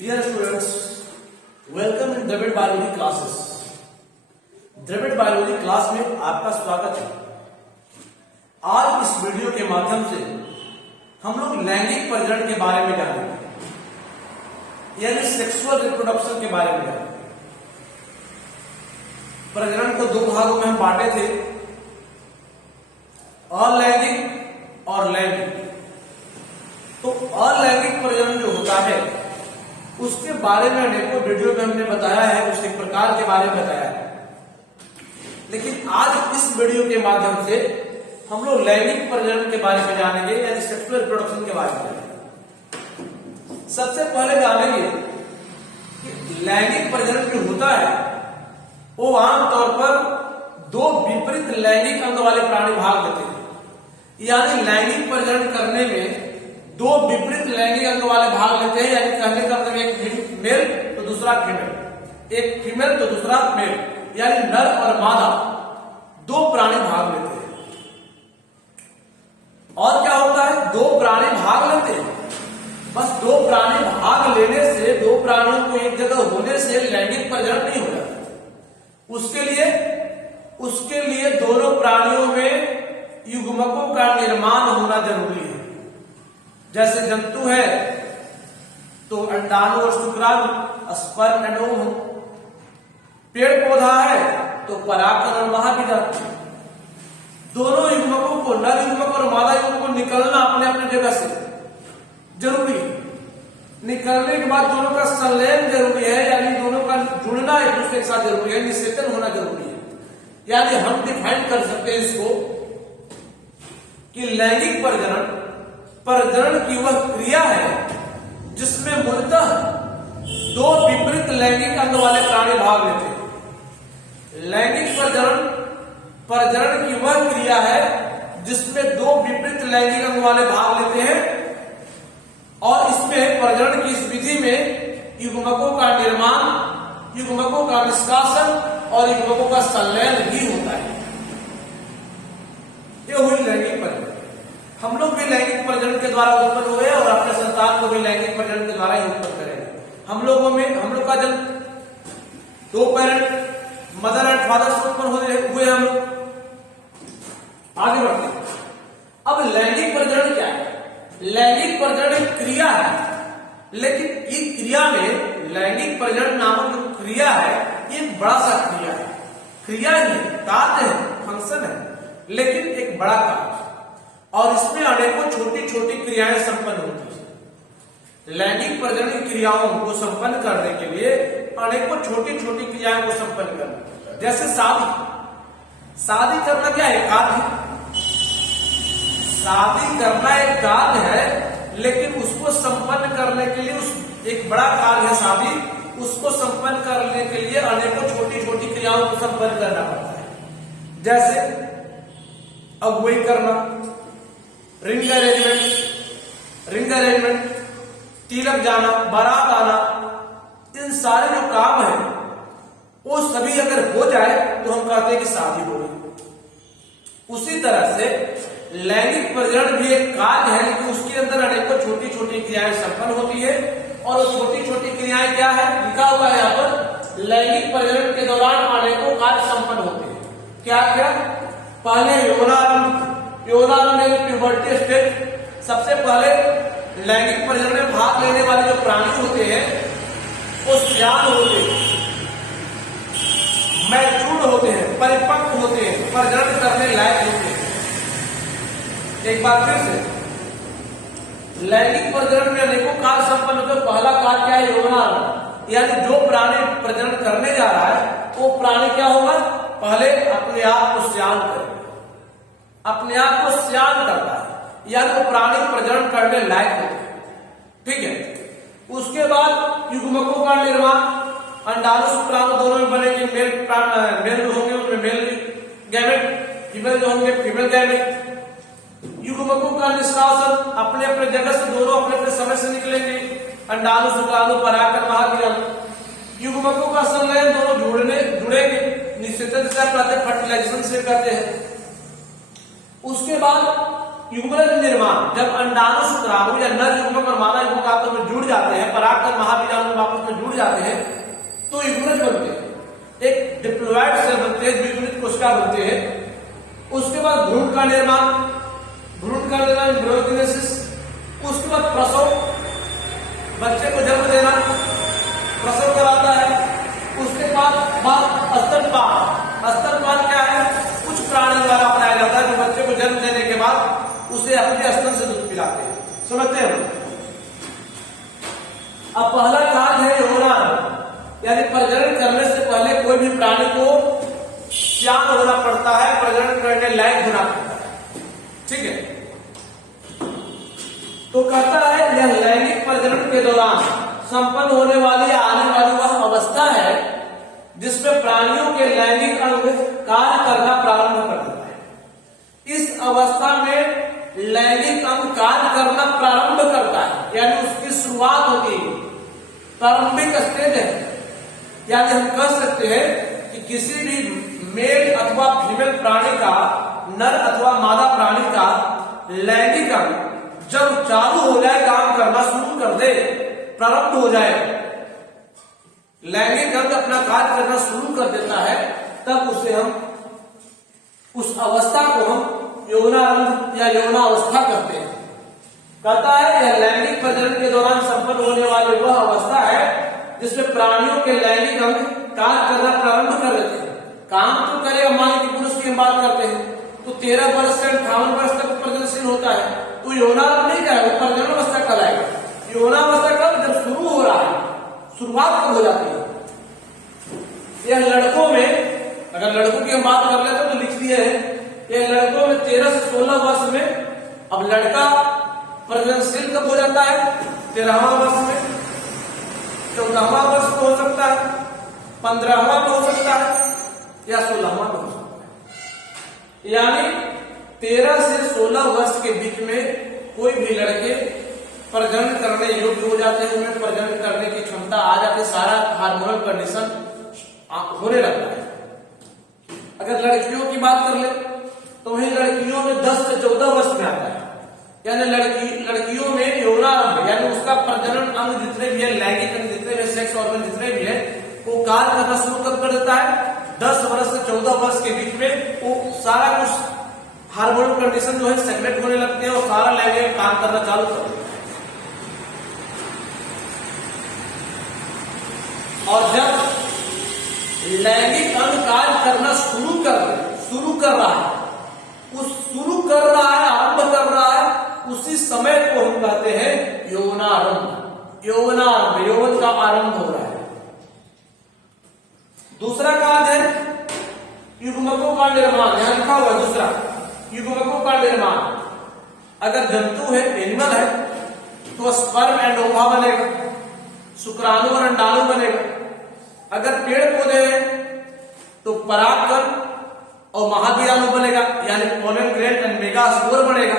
Dear students, welcome in Dravid biology classes. Dravid biology class में आपका स्वागत है। आज इस वीडियो के माध्यम से हम लोग लैंगिक प्रजनन के बारे में जानेंगे, यानी सेक्सुअल रिप्रोडक्शन के बारे में जानेंगे। प्रजनन को दो भागों में हम बांटे थे, अलैंगिक और लैंगिक। तो अलैंगिक प्रजनन जो होता है उसके बारे में अनेकों वीडियो में हमने बताया है, उसके प्रकार के बारे में बताया है। लेकिन आज इस वीडियो के माध्यम से हम लोग लैंगिक प्रजनन के बारे में जानेंगे, यानी सेक्सुअल रिप्रोडक्शन के बारे में जानेंगे। सबसे पहले जानेंगे कि लैंगिक प्रजनन जो होता है वो आमतौर पर दो विपरीत लैंगिक अंग वाले प्राणी भाग लेते हैं। यानी लैंगिक प्रजनन करने में दो विपरीत लैंगिक अंग वाले भाग लेते हैं, यानी कहने का मतलब एक मेल तो दूसरा फीमेल, एक फीमेल तो दूसरा मेल, यानी नर और मादा दो प्राणी भाग लेते हैं। और क्या होता है, दो प्राणी भाग लेते हैं। बस दो प्राणी भाग लेने से, दो प्राणियों को एक जगह होने से लैंगिक प्रजनन नहीं हो जाता। उसके लिए दोनों प्राणियों में युग्मकों का निर्माण होना जरूरी है। जैसे जंतु है तो अंडाणु और शुक्राणु, स्पर्म एंड ओवम। पेड़ पौधा है तो परागकण और महाबीजाणु। दोनों युग्मकों को, नर युग्मक और मादा युग्मक को निकलना अपने अपने जगह से जरूरी है। निकलने के बाद दोनों का संलयन जरूरी है, यानी दोनों का जुड़ना एक दूसरे के साथ जरूरी है, निषेचन होना जरूरी है। यानी हम डिफाइन कर सकते हैं इसको कि लैंगिक प्रजनन की वह क्रिया है जिसमें मूलतः दो विपरीत लैंगिक अंग वाले प्राणी भाग लेते हैं। लैंगिक प्रजनन की वह क्रिया है जिसमें दो विपरीत लैंगिक अंग वाले भाग लेते हैं, और इसमें प्रजनन की इस विधि में युग्मकों का निर्माण, युग्मकों का निष्कासन और युग्मकों का संलयन भी होता है। ये हुई लैंगिक प्रजनन। हम लोग भी लैंगिक प्रजनन के द्वारा उत्पन्न हुए और अपने संतान को भी लैंगिक प्रजनन के द्वारा ही उत्पन्न करेंगे। हम लोग का जन्म दो पेरेंट, मदर एंड फादर से उत्पन्न हुए हम लोग। आगे बढ़ते हैं। अब लैंगिक प्रजनन क्या है? लैंगिक प्रजनन एक क्रिया है, लेकिन इस क्रिया में लैंगिक प्रजनन नामक जो क्रिया है ये बड़ा सा क्रिया है। क्रिया ही है, कार्य है, फंक्शन है, लेकिन एक बड़ा कार्य, और इसमें अनेकों छोटी छोटी क्रियाएं संपन्न होती है। लैंगिक प्रजनन की क्रियाओं को संपन्न करने के लिए अनेकों छोटी छोटी क्रियाओं को संपन्न करना, जैसे शादी करना क्या है? कार्य। शादी करना एक कार्य है, लेकिन उसको संपन्न करने के लिए एक बड़ा कार्य है शादी। उसको संपन्न करने के लिए अनेकों छोटी छोटी क्रियाओं को संपन्न करना पड़ता है, जैसे अगुवाई करना, रिंग अरेंजमेंट, तिलक जाना, बारात आना। इन सारे जो काम है वो सभी अगर हो जाए तो हम कहते हैं कि शादी हो गई। उसी तरह से लैंगिक प्रजनन भी एक कार्य है, लेकिन उसके अंदर अनेकों छोटी छोटी क्रियाएं संपन्न होती है। और वो छोटी छोटी क्रियाएं क्या है? लिखा हुआ है यहाँ पर, लैंगिक प्रजनन के दौरान अनेकों कार्य संपन्न होते हैं। क्या क्या? पहले यौनारंभ प्यूबर्टी स्टेज। सबसे पहले लैंगिक प्रजनन में भाग लेने वाले जो प्राणी होते हैं वो सयान होते हैं, मैच्योर होते हैं, परिपक्व होते हैं, प्रजनन करने लायक होते हैं। एक बार फिर से, लैंगिक प्रजनन में अनेकों कार्य संपन्न होते हैं। पहला कार्य क्या है? यौनारंभ, यानी जो प्राणी प्रजनन करने जा रहा है वो प्राणी क्या होगा? पहले अपने आप को सयान करेगा, अपने आप को सयान करता है, यानी वो प्राणी प्रजनन करने लायक होते हैं। ठीक है। उसके बाद युग्मकों का निर्माण, अंडाणु शुक्राणु दोनों में बनेंगे। मेल जो होंगे उनमें मेल गैमेट, फीमेल जो होंगे फीमेल गैमेट। युग्मकों का निष्कासन, अपने अपने जगह से दोनों अपने अपने समय से निकलेंगे। अंडाणु शुक्राणु, परागकण, महाबीजाणु। युग्मकों का संलयन, दोनों जुड़ेंगे, निषेचन से कहते हैं, फर्टिलाइजेशन से कहते हैं। उसके बाद युग्मक निर्माण, जब अंडाणु शुक्राणु या नर युग्मक और मादा युग्मक आपस में जुड़ जाते हैं, परागकण महाबीजाणु में आपस में जुड़ जाते हैं, तो युग्मक बनते हैं। एक डिप्लॉयड सेल बनते हैं, द्विगुणित कोशिका बनते हैं। उसके बाद भ्रूण का निर्माण, एम्ब्रियोजेनेसिस, उसके बाद प्रसव, बच्चे को जन्म देना, प्रसव कराता है। उसके बाद स्तनपान क्या है? कुछ प्राणियों द्वारा अपनाया जाता है जो बच्चे को जन्म देने के बाद उसे अपने स्तन से दूध पिलाते हैं। समझते हैं? अब पहला कार्य है यौनारंभ, यानी प्रजनन करने से पहले कोई भी प्राणी को सयान होना पड़ता है, प्रजनन करने लायक होना पड़ता है। ठीक है, तो कहता है यह लैंगिक प्रजनन के दौरान संपन्न होने वाली आने वाली वह अवस्था है जिसमें प्राणियों के लैंगिक अंग कार्य करना प्रारंभ कर देता है। इस अवस्था में लैंगिक अंग कार्य करना प्रारंभ करता है, यानी उसकी शुरुआत होती है, प्रारंभिक स्टेज है। यानी हम कह सकते हैं कि किसी भी मेल अथवा फीमेल प्राणी का, नर अथवा मादा प्राणी का लैंगिक अंग जब चालू हो जाए, काम करना शुरू कर दे, प्रारंभ हो जाए, लैंगिक अंग अपना कार्य करना शुरू कर देता है, तब उसे हम, उस अवस्था को हम यौनारंभ या यौनावस्था कहते हैं। कहता है यह लैंगिक प्रजनन के दौरान संपन्न होने वाली वह अवस्था है जिसमें प्राणियों के लैंगिक अंग कार्य करना प्रारंभ कर देते हैं। काम तो करेगा, मान कि पुरुष की हम बात करते हैं तो 13 वर्ष से 58 वर्ष तक प्रजननशील होता है, तो यौनारंभ नहीं करेगा, वो प्रजनन अवस्था कहलाएगा। यौनावस्था कब? जब शुरू हो रहा है, शुरुआत कब हो जाती है? यह लड़कों में, अगर लड़कों की हम बात कर लेते तो लिख दिए है, यह लड़कों में 13 से 16 वर्ष में। अब लड़का प्रजननशील कब हो जाता है? 13वां वर्ष में, 14वां वर्ष में हो सकता है, 15वां में हो सकता है, या 16वां में हो सकता है। यानी 13 से 16 वर्ष के बीच में कोई भी लड़के प्रजनन करने योग्य हो जाते हैं, उन्हें प्रजनन करने की क्षमता आ जाती है, सारा हार्मोनल कंडीशन होने लगता है। अगर लड़कियों की बात कर ले तो वही लड़कियों में 10 से 14 वर्ष में आता है, यानी लड़कियों में यौनारंभ, यानी उसका प्रजनन अंग जितने भी है, लैंगिक अंग जितने भी, सेक्स ऑर्गन जितने भी है, वो कार्य करना शुरू कब कर देता है? 10 वर्ष से 14 वर्ष के बीच में वो सारा कुछ हार्मोनल कंडीशन जो है सेग्रेट होने लगते हैं और सारा लैंगिक काम करना चालू कर देता है। और जब लैंगिक अंग कार्य करना शुरू कर रहा है, आरंभ कर रहा है, उसी समय को हम कहते हैं यौनारंभ। यौन का आरंभ हो रहा है। दूसरा कार्य है युग्मकों का निर्माण, यहां लिखा हुआ दूसरा, युग्मकों का निर्माण। अगर जंतु है, एनिमल है, तो स्पर्म एंड ओवा बनेगा, शुक्राणु और अंडाणु बनेगा। अगर पेड़ पौधे हैं तो परागकण और महाबीजाणु बनेगा, यानी पोलन ग्रैंड एंड मेगास्पोर बनेगा।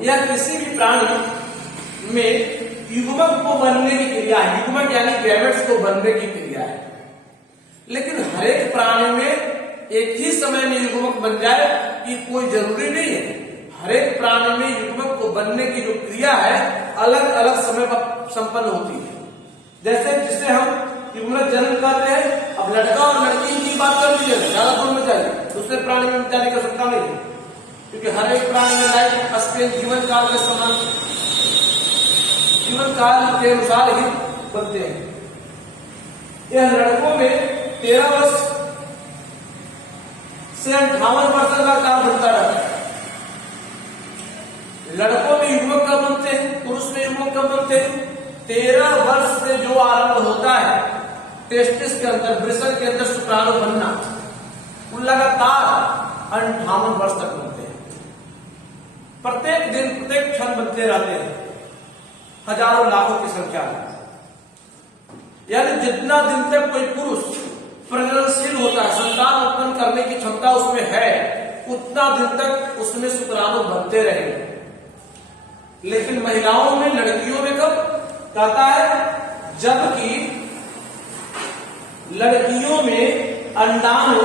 या किसी भी प्राणी में युग्मक को बनने की क्रिया है, युग्मक यानी गैमेट्स को बनने की क्रिया है। लेकिन हर एक प्राणी में एक ही समय में युग्मक बन जाए ये कोई जरूरी नहीं है। हर एक प्राणी में युग्मक को बनने की जो क्रिया है अलग अलग समय पर संपन्न होती है। जैसे जिसे हम युग्मक जन्म कहते हैं, अब लड़का और लड़की की बात कर लीजिए, ज्यादा दूर में जाइए, दूसरे प्राणी में जाने की आवश्यकता नहीं है, क्योंकि हर एक प्राणी में लाइफ स्पेन जीवन काल के समान, जीवन काल के अनुसार ही बनते हैं। यह लड़कों में 13 वर्ष से 58 वर्ष का काल बनता रहता है। लड़कों में युग्मक कब बनते हैं, पुरुष में युग्मक कब बनते हैं? 13 वर्ष से जो आरंभ होता है टेस्टिस के अंदर, वृषण के अंदर शुक्राणु बनना, वो लगातार 58 वर्ष तक बनते हैं। प्रत्येक दिन, प्रत्येक क्षण बनते रहते हैं, हजारों लाखों की संख्या में। यानी जितना दिन तक कोई पुरुष प्रजननशील होता है, संतान उत्पन्न करने की क्षमता उसमें है, उतना दिन तक उसमें शुक्राणु बनते रहेंगे। लेकिन महिलाओं में, लड़कियों में कब कहता है? जबकि लड़कियों में अंडाणु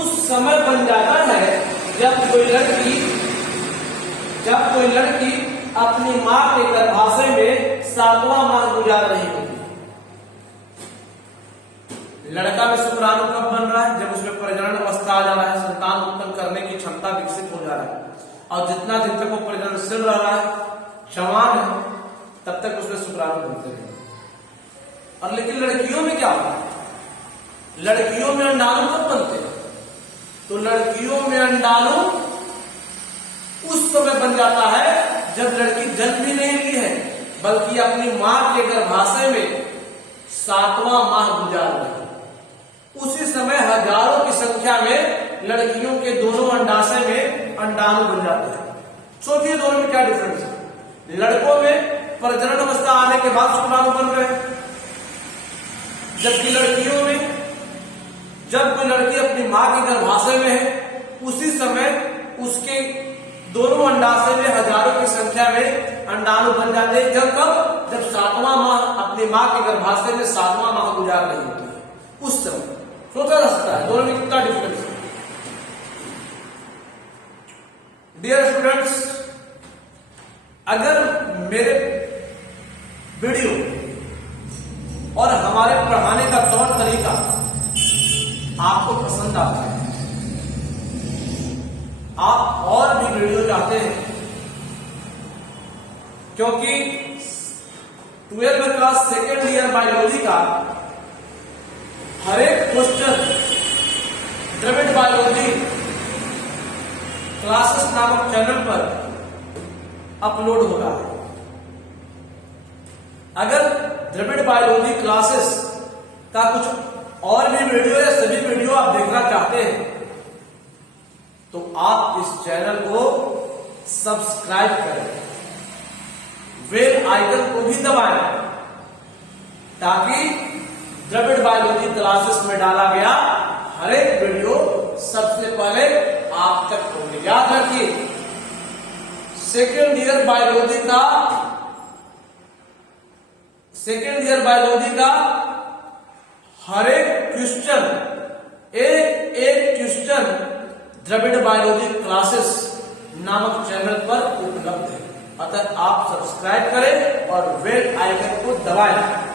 उस समय बन जाता है जब कोई लड़की अपनी मां के गर्भाशय में 7वां माह गुजार रही होती है। लड़का में शुक्राणु कब बन रहा है? जब उसमें प्रजनन अवस्था आ जा रहा है, संतान उत्पन्न करने की क्षमता विकसित हो जा रहा है, और जितना दिन तक वो प्रजननशील रह रहा है, जवान है, तब तक उसमें शुक्राणु बनते हैं। और लेकिन लड़कियों में क्या होता है? लड़कियों में अंडाणु कब बनते हैं? तो लड़कियों में अंडाणु उस समय बन जाता है जब लड़की जन्म भी नहीं ली है, बल्कि अपनी मां के गर्भाशय में 7वां माह गुजार रही है। उसी समय हजारों की संख्या में लड़कियों के दोनों अंडाशय में अंडाणु बन जाते हैं। सोचिए दोनों में क्या डिफरेंस है। लड़कों में प्रजनन अवस्था आने के बाद शुक्राणु बन रहे हैं, जबकि लड़कियों में जब कोई लड़की अपनी मां के गर्भाशय में है, उसी समय उसके दोनों अंडाशय में हजारों की संख्या में अंडाणु बन जाते हैं। जब कब? जब 7वां माह अपनी मां के गर्भाशय में 7वां माह गुजार रही होती है, उस समय। सोचा जा सकता है दोनों में कितना डिफरेंस है। डियर स्टूडेंट्स, अगर मेरे वीडियो और हमारे पढ़ाने का तौर तरीका आपको पसंद आता है, आप और भी वीडियो चाहते हैं, क्योंकि 12th class second year biology का हर एक क्वेश्चन द्रविड़ बायोलॉजी क्लासेस नामक चैनल पर अपलोड हो रहा है। अगर द्रविड़ बायोलॉजी क्लासेस का कुछ और भी वीडियो या सभी वीडियो आप देखना चाहते हैं, तो आप इस चैनल को सब्सक्राइब करें, बेल आइकन को भी दबाएं, ताकि द्रविड़ बायोलॉजी क्लासेस में डाला गया हर एक वीडियो सबसे पहले आप तक पहुंचे। याद रखिए, सेकेंड ईयर बायोलॉजी का हर एक क्वेश्चन, एक क्वेश्चन द्रविड़ बायोलॉजी क्लासेस नामक चैनल पर उपलब्ध है। अतः आप सब्सक्राइब करें और बेल आइकन को दबाएं।